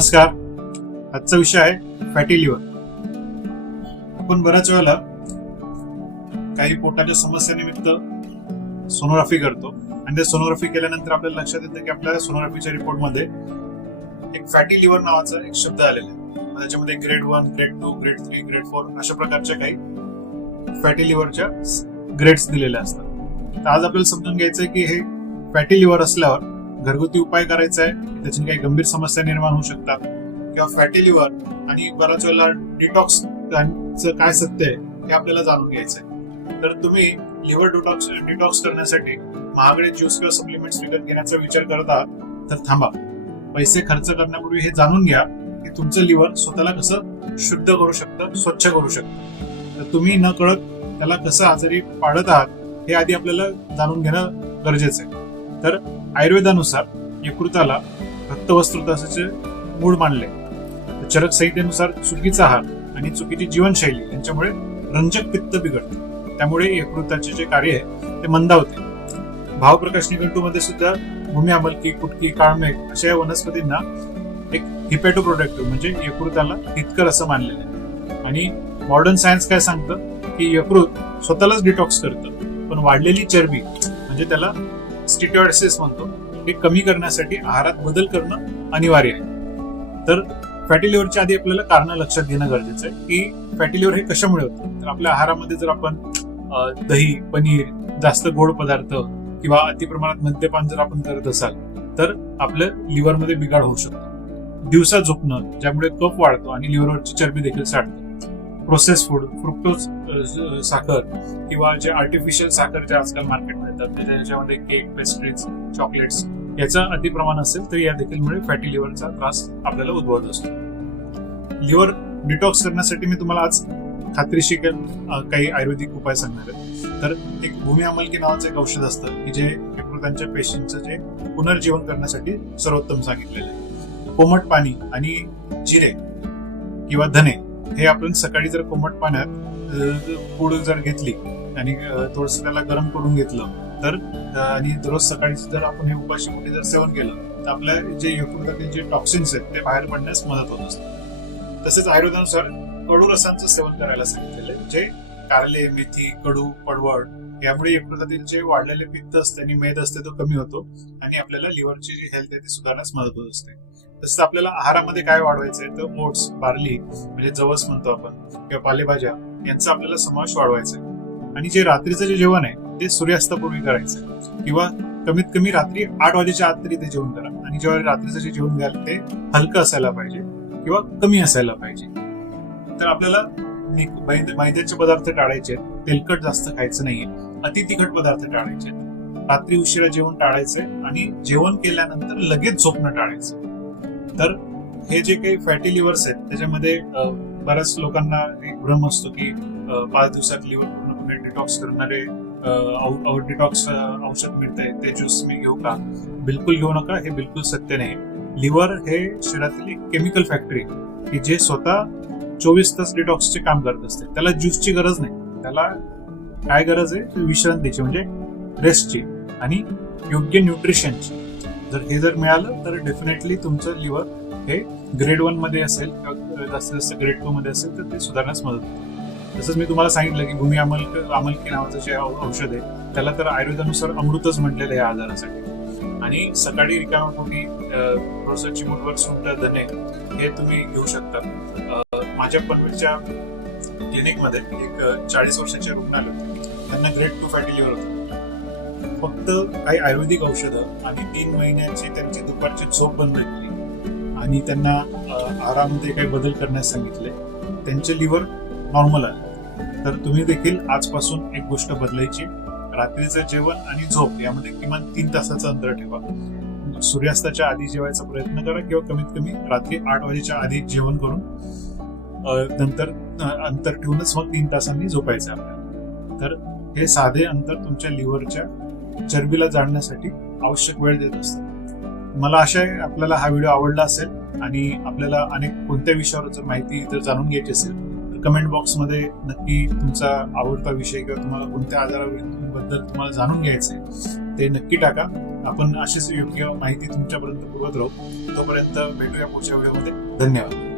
नमस्कार. आजचा विषय आहे फॅटी लिव्हर. आपण बऱ्याच वेळेला काही पोटाच्या समस्यानिमित्त सोनोग्राफी करतो आणि ते सोनोग्राफी केल्यानंतर आपल्याला लक्षात येतं की आपल्या सोनोग्राफीच्या रिपोर्टमध्ये एक फॅटी लिव्हर नावाचा एक शब्द आलेला आहे. त्याच्यामध्ये ग्रेड 1, ग्रेड 2, ग्रेड 3, ग्रेड 4 अशा प्रकारच्या काही फॅटी लिव्हरच्या ग्रेड्स दिलेल्या असतात. तर आज आपल्याला समजून घ्यायचंय की हे फॅटी लिव्हर असल्यावर घरगुती उपाय करायचा आहे, त्याच्याने काही गंभीर समस्या निर्माण होऊ शकतात किंवा फॅटी लिव्हर आणि बऱ्याच वेळेला डिटॉक्स काय सत्य आहे हे आपल्याला जाणून घ्यायचंय. तर तुम्ही लिव्हर डिटॉक्स करण्यासाठी महागडे ज्यूस किंवा सप्लिमेंट्स विकत घेण्याचा विचार करत आहात तर थांबा. पैसे खर्च करण्यापूर्वी हे जाणून घ्या की तुमचं लिव्हर स्वतःला कसं शुद्ध करू शकतं, स्वच्छ करू शकतं. तर तुम्ही न कळत त्याला कसं आजारी पाडत आहात हे आधी आपल्याला जाणून घेणं गरजेचं आहे. तर आयुर्वेदानुसार यकृताला रक्तवस्त्रताचे मूळ मानले. चरक संहितेनुसार चुकीचा आहार आणि चुकीची जीवनशैली यांच्यामुळे रंजक पित्त बिघडते, त्यामुळे यकृताचे जे कार्य आहे ते मंदावते. भावप्रकाश निघंटूमध्ये सुद्धा भूमी आमलकी, कुटकी, काळमेघ अशा या वनस्पतींना एक हिपॅटो प्रोडक्टिव्ह म्हणजे यकृताला हितकर असं मानलेलं आहे. आणि मॉडर्न सायन्स काय सांगतं की यकृत स्वतःलाच डिटॉक्स करतं, पण वाढलेली चरबी म्हणजे त्याला स्टिटॉइडसिस म्हणतो हे कमी करण्यासाठी आहारात बदल करणं अनिवार्य आहे. तर फॅटी लिव्हरच्या आधी आपल्याला कारण लक्षात घेणं गरजेचं आहे की फॅटी लिव्हर हे कशामुळे होतं. तर आपल्या आहारामध्ये जर आपण दही, पनीर, जास्त गोड पदार्थ किंवा अतिप्रमाणात मद्यपान जर आपण करत असाल तर आपल्या लिव्हरमध्ये बिघाड होऊ शकतो. दिवसा झोपणं ज्यामुळे कफ वाढतो आणि लिव्हरवरची चरबी देखील साठते. प्रोसेस फूड, फ्रुक्टोज साखर किंवा जे आर्टिफिशियल साखर जे आजकाल मार्केटमध्ये येतात त्याच्यामध्ये केक, पेस्ट्रीज, चॉकलेट्स याचा अतिप्रमाण असेल तर या देखील फॅटी लिव्हरचा त्रास आपल्याला उद्भवत असतो. लिव्हर डिटॉक्स करण्यासाठी मी तुम्हाला आज खात्रीशी काही आयुर्वेदिक उपाय सांगणार आहे. तर एक भूमी आमलकी नावाचं एक औषध असतं की जे यकृतांच्या पेशींचं जे पुनर्जीवन करण्यासाठी सर्वोत्तम सांगितलेलं आहे. कोमट पाणी आणि जिरे किंवा धने हे आपण सकाळी जर कोमट पाण्यात पूड जर घेतली आणि थोडंसं त्याला गरम करून घेतलं तर आणि रोज सकाळी जर आपण हे उपाशी पोटी जर सेवन केलं तर आपल्या जे यकृतातील जे टॉक्सिन्स आहेत ते बाहेर पडण्यास मदत होत असते. तसेच आयुर्वेदानुसार कडू रसांचं सेवन करायला सांगितलेलं आहे. जे कारले, मेथी, कडू, पडवळ यामुळे यकृतातील जे वाढलेले पित्त असते आणि मेद असते तो कमी होतो आणि आपल्याला लिव्हरची जी हेल्थ आहे ती सुधारण्यास मदत होत असते. तसंच आपल्याला आहारामध्ये काय वाढवायचंय तर ओट्स, बार्ली म्हणजे जवस म्हणतो आपण किंवा पालेभाज्या यांचा आपल्याला समावेश वाढवायचा आहे. आणि जे रात्रीचं जे जेवण आहे ते सूर्यास्तापूर्वी करायचं किंवा कमीत कमी रात्री 8 वाजेच्या आत तरी ते जेवण करा. आणि जेव्हा रात्रीचं जे जेवण घ्याल ते हलकं असायला पाहिजे किंवा कमी असायला पाहिजे. तर आपल्याला मैद्याचे पदार्थ टाळायचे, तेलकट जास्त खायचं नाहीये, अति तिखट पदार्थ टाळायचे, रात्री उशिरा जेवण टाळायचंय आणि जेवण केल्यानंतर लगेच झोपणं टाळायचं. तर हे जे काही फॅटी लिव्हर्स आहेत त्याच्यामध्ये बऱ्याच लोकांना एक भ्रम असतो की 5 दिवसात लिव्हर पूर्णपणे डिटॉक्स करणारे डिटॉक्स औषध मिळतंय ते ज्यूस मी घेऊ का. बिलकुल घेऊ नका, हे बिलकुल सत्य नाही. लिव्हर हे शरीरातील एक केमिकल फॅक्टरी की जे स्वतः 24 तास डिटॉक्सचे काम करत असते. त्याला ज्यूसची गरज नाही, त्याला काय गरज आहे विश्रांतीची म्हणजे रेस्टची आणि योग्य न्यूट्रिशनची. जर मिळालं तर डेफिनेटली तुमचं लिव्हर हे ग्रेड 1 मध्ये असेल किंवा जास्तीत जास्त ग्रेड 2 मध्ये असेल तर ते सुधारण्यास मदत होते. तसंच मी तुम्हाला सांगितलं की भूमी आमलकी नावाचं जे औषध आहे त्याला तर आयुर्वेदानुसार अमृतच म्हटलेलं आहे या आजारासाठी. आणि सकाळी रिकाम्या पोटी थोडंसं चिमूटभर सुंठ, धने हे तुम्ही घेऊ शकता. माझ्या पनवेलच्या क्लिनिकमध्ये एक 40 वर्षाचे रुग्ण आले होते, त्यांना ग्रेड 2 फॅटी लिव्हर होतं. फक्त काही आयुर्वेदिक औषधं आणि 3 महिन्याची त्यांची दुपारची झोप बंद केली आणि त्यांना आहारामध्ये काही बदल करण्यास सांगितले, त्यांचे लिव्हर नॉर्मल आले. तर तुम्ही देखील आजपासून एक गोष्ट बदलायची, रात्रीचं जेवण आणि झोप यामध्ये किमान 3 तासाचं अंतर ठेवा. सूर्यास्ताच्या आधी जेवायचा प्रयत्न करा किंवा कमीत कमी रात्री 8 वाजेच्या आधी जेवण करून नंतर अंतर ठेवूनच मग 3 तासांनी झोपायचं आपल्याला. तर हे साधे अंतर तुमच्या लिव्हरच्या चरबीला जाळण्यासाठी आवश्यक वेळ देत असतात. मला आशा आहे आपल्याला हा व्हिडिओ आवडला असेल आणि आपल्याला अनेक कोणत्या विषयावर जर माहिती जर जाणून घ्यायची असेल तर कमेंट बॉक्समध्ये नक्की तुमचा आवडता विषय किंवा तुम्हाला कोणत्या आजाराबद्दल तुम्हाला जाणून घ्यायचंय ते नक्की टाका. आपण अशीच योग्य माहिती तुमच्यापर्यंत पुरवत राहू. तोपर्यंत भेटूया पुढच्या व्हिडिओमध्ये. धन्यवाद.